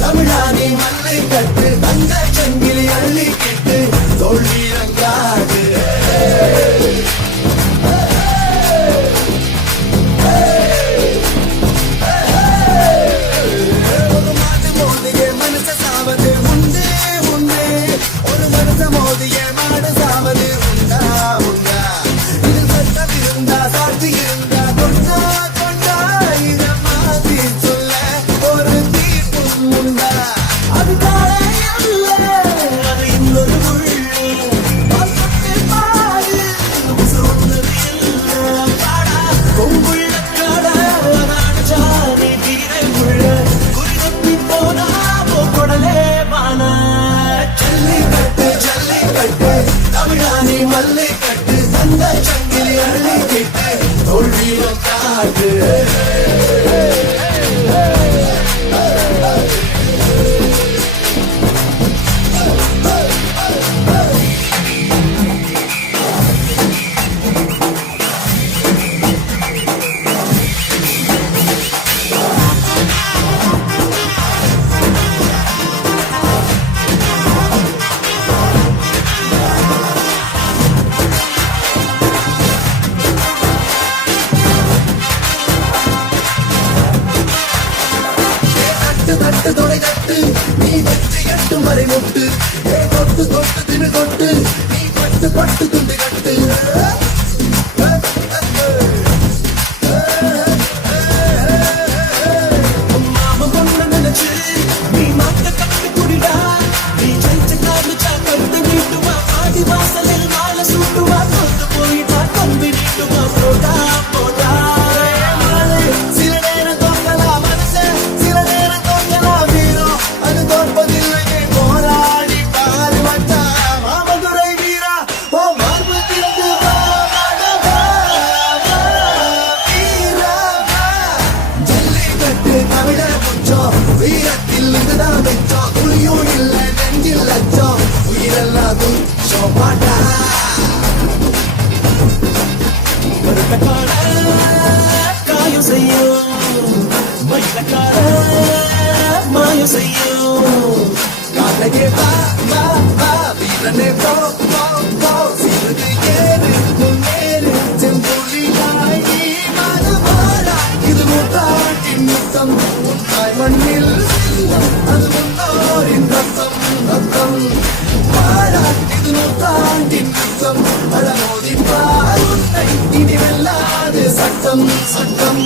தமிழானி மல்லை கட்டு தங்க சங்கிலி அள்ளி கெட்டு தோல்வியங்காடு ஒரு மாட்டு மோதிய மனுஷ சாவது உண்டே உண்டே ஒரு மனுஷ மோதிய மாடு சாவது உண்டா உண்டா இது சட்டம் இருந்தா சாட்சி இருந்தா கொண்டா கொண்டா இத மாத்தி சொல்ல ஒரு தீர்ப்பும் உண்டா அது தானே அல்ல அது இன்னொரு முள்ளு பக்கத்து பாரு சொன்னது இல்ல பாடா கொங்குள்ள காடா நாடச்சானே தீரை முள்ள குறிதப்பி போனா போடலே மானா ஜல்லிக்கட்டு தமிழானி மல்லை கட்டு தந்த சங்கிலி அள்ளி கெட்டு தோல்வியும் காட்டு தட்டு தொலை தட்டு நீ வெற்றி எட்டும் வரை முட்டு தொட்டு தொட்டு திரு தொட்டு நீ பட்டு பட்டு துண்டு கட்டு மாமன் பொண்ணு நினைச்சு நீ மாத்த கட்டு குடிடா நீ ஜெயிச்ச காமிச்சா கருத்து நீட்டுவா ஆடி வாசலில் மாலை சூட்டுவா கொண்டு போயிட்டா கம்பி நீட்டுவா போடா போடா சில நேரம் தோங்கலாம் மனுஷன் சில நேரம் தோங்கலாம் வீரோ அது தோற்பதில்லையே போராடி பாரு மச்சா மாமதுரை வீரா ஓ மார்பு திறந்து வா வீரா ஜல்லிக்கட்டு தமிழர் புச்சம் வீரத்தில் இதுதான் மிச்சம் துளியும் இல்லை நெஞ்சில் லட்சம் உயிரெல்லாம் துச்சம் பாட்டா காயம் செய்யும் மயிலக்கார மாயம் செய்யும் காலையே வா வா வா வீரனே போ போ போ சிறுது ஏறு முன்னேறு செம்புலியாய் நீ மனமாறா இது முத்தாட்டின் முத்தம் உன்தாய் மண்ணில் சின்னம் அது முன்னோரின் ரத்தம் ரத்தம் பாடா இது முத்தாண்டின் முத்தம் அழமோதி பார் உன்னை இனி வெல்லாது சட்டம் சட்டம்